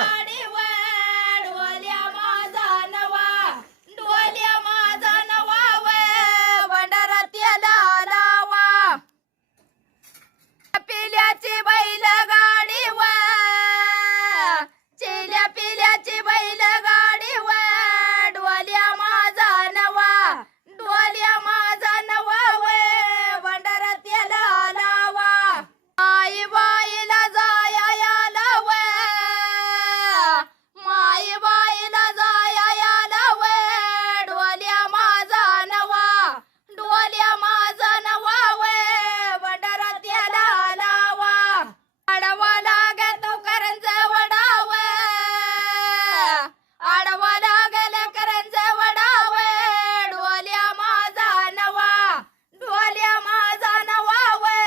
गाडीवर डोल्या माझा नवा डोल्या माझा नवा वे भंडारात याला लावा पिल्याची बैल गाडीवर चिल्या पिल्याची बैल गाडीवर डोल्या माझा नवा डोल्या माझा नवा वे भंडारात याला लावा आई बाईला जाया याला वे माई बाईला जाया याला वे डोल्या माझा नवा डोल्या माझा नवा वे भंडारात याला लावा आडवा लागे तो करंज वडावे आडवा लागेल करंज वडावे डोल्या माझा नवा डोल्या माझा नवा वे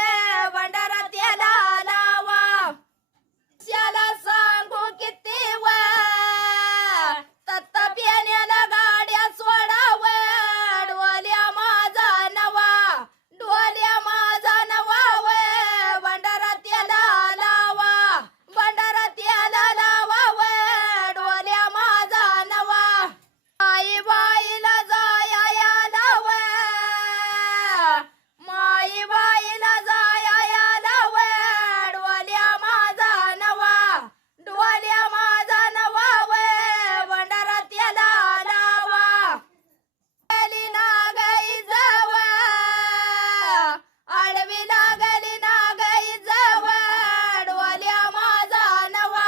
भंडारात याला लावा याला सांगू किती वे तत्त पिण्याला गाड्या सोडावे डोल्या माझा नवा डोल्या माझा नवा वे भंडारात याला लावा भंडारात याला लावा वे डोल्या माझा नवा आई बाईला जाया याला वे माई बाईला जाया याला वे डोल्या माझा नवा डोल्या माझा नवा वे भंडारात याला लावा गेली ना गई जावा आडवी लागली ना गई जावा डोल्या माझा नवा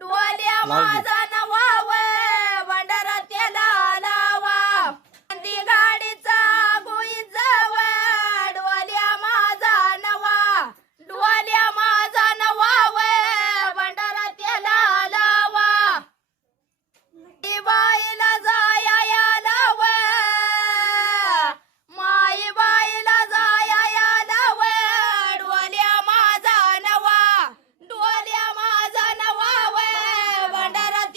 डोल्या माझा नवा वे भंडारात याला लावा गांधी गाडीचा गोई जावा डोल्या माझा नवा डोल्या माझा नवा वे भंडारात याला लावा आई बाईला जाया याला वे माई बाईला जाया याला वे डोल्या माझा नवा डोल्या माझा नवा वे भंडारात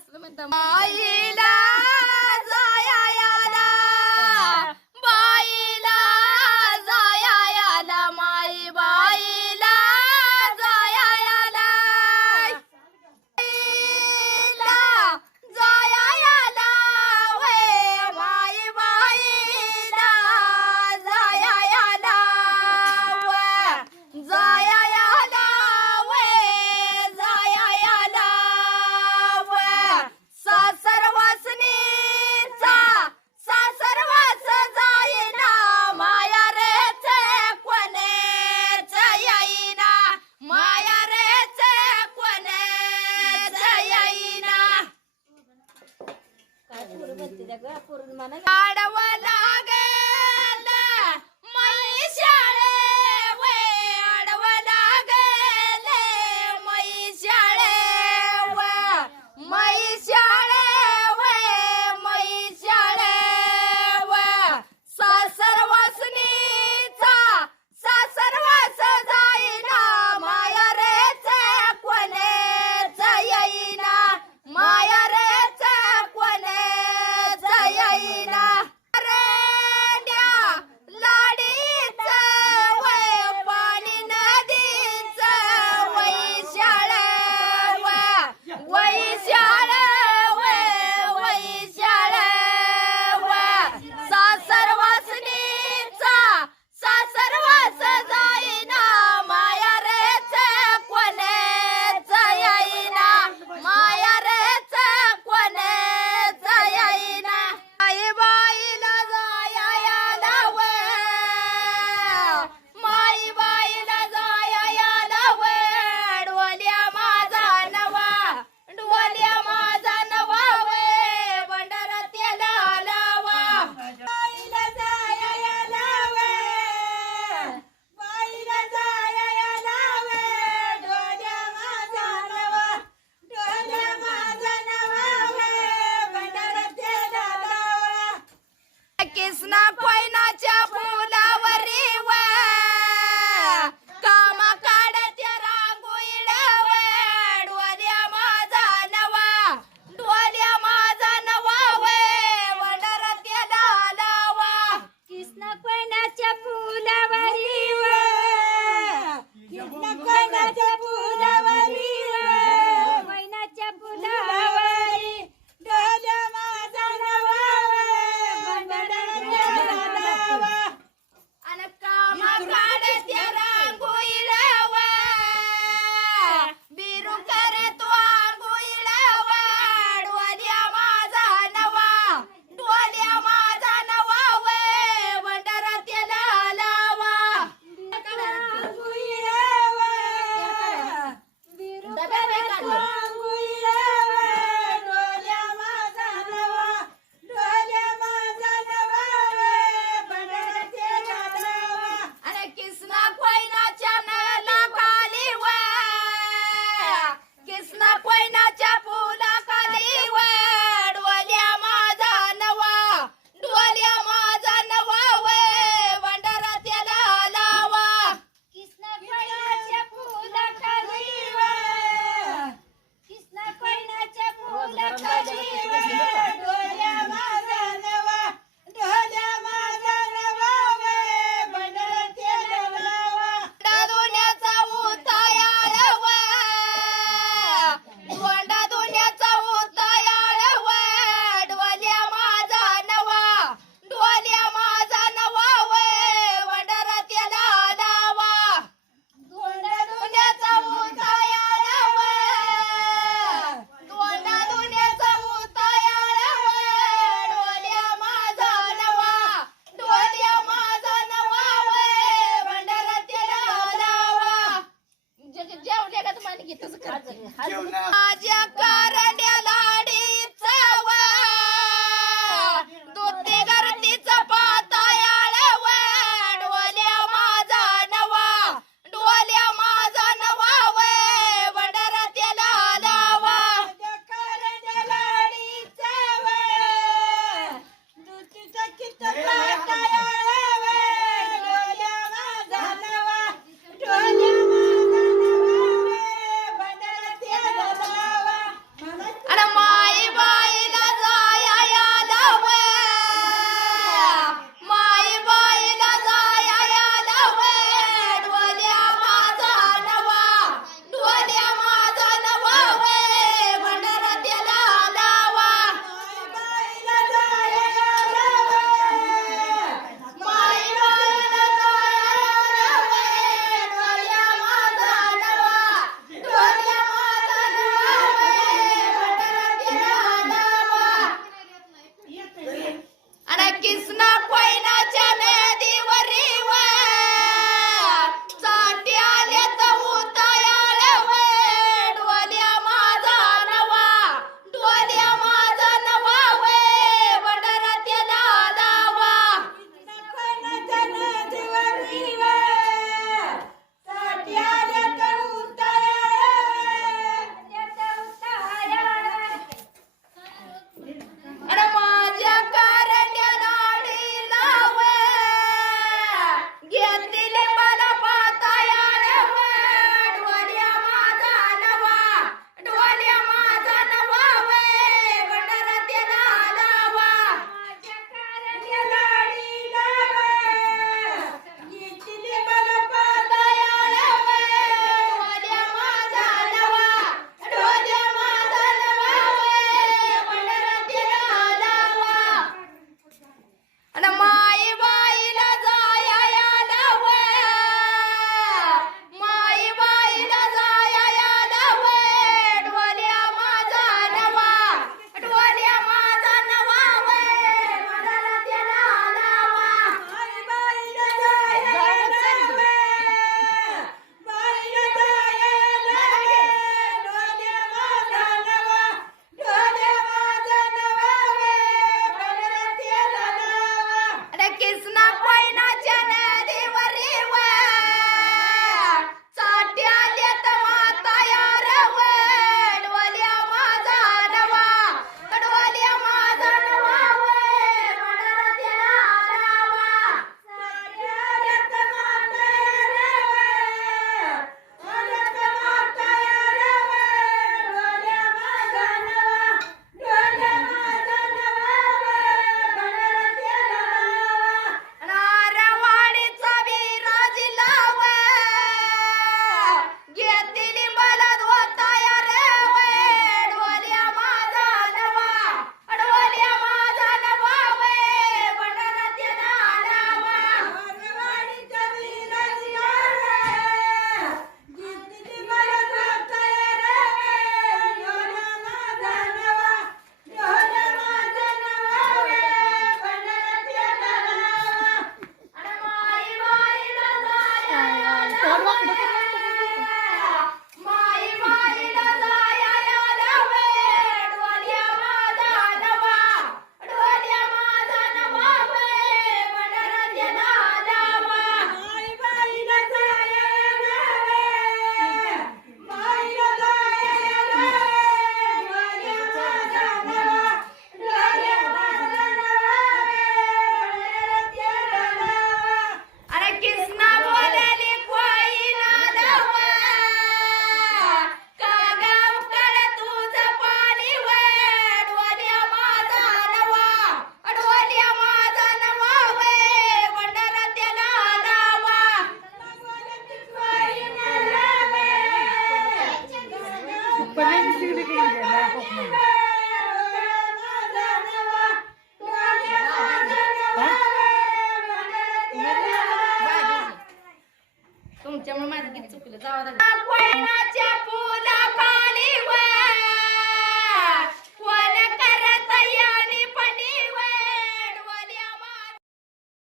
असं म्हणता बाईला जाया याला बाईला जाया याला माई बाईला जाया याला बाईला जाया याला वे माई बाईला जाया याला वे जाया याला वे जाया याला वे सासरवासनीचा सासरवास जाईना माया रेच कोणेच येईना माया रेच कोणेच येईना आडवं लागेल मैशाळे वे आडवं लागेल मैशाळे वे मैशाळे वे मैशाळे वे सासरवासनीचा सासरवास जाईना माया रेच कोणेच येईना माया रेच कोणेच येईना रेड्या लाडीच वय पाणी नदीच वैशाळे वैशाळे वैशाळे सासरवासनीचा सासरवास जाईना माया रेच कोणेच येईना माया रेच कोणेच येईना आई बाईला जाया याला वे माई बाईला जाया याला वे डोल्या माझा नवा डोल्या माझा नवा वे भंडारा त्याला लावा बाईला जाया याला वे बाईला जाया याला वे डोल्या माझा नवा वे भंडारा त्याला लावा कृष्णा